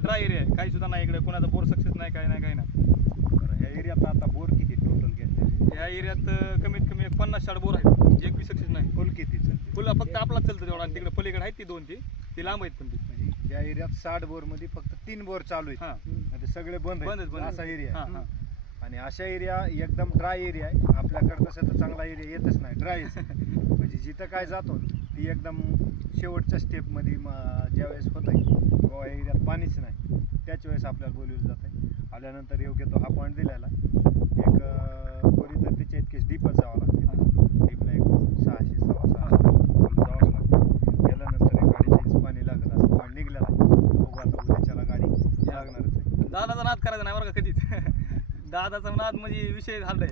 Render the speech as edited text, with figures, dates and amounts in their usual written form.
Dry area आहे, काही सुद्धा नाही इकडे, कोणाचा बोर सक्सेस नाही, काही नाही, काही नाही. बरं, या एरियात आता बोर किती टोटल घेतले? या एरियात कमीत कमी 50-60 बोर आहेत, एक बी सक्सेस नाही. फुल किती चालते? फुल फक्त आपलाच चालतं तेवढा, आणि तिकडे पलीकडे आहेत ती 2 ती लांब आहेत पण ती. म्हणजे या एरियात 60 बोर मध्ये फक्त 3 बोर चालू आहेत, हां म्हणजे सगळे बंद बंद आहेत, आहेत. असा एरिया हां आहे. हां आणि अशा एरिया एकदम ड्राय एरिया आहे. आपल्याकडे तसं तर चांगला एरिया येतच नाही, ड्रायच. म्हणजे जिथं काय जातो ती एकदम शेवटच्या स्टेपमध्ये ज्यावेळेस होत आहे किंवा एरियात पाणीच नाही त्याच वेळेस आपल्याला बोलवलं जात आहे. आल्यानंतर योग्य तो हा पॉईंट दिलेला एक खोली, तर त्याच्या इतकेच डीपच जावं लागते. डीपला एक 600-650 जावंच लागतं. गेल्यानंतर एक 250 इंच पाणी लागेल असं पॉईंट निघलेला आहे. बघू आता उद्याच्याला गाडी लागणारच आहे. दादाचा नाद करायचा नाही बरं का कधीच. दादाचा नाद म्हणजे विषय झालाय.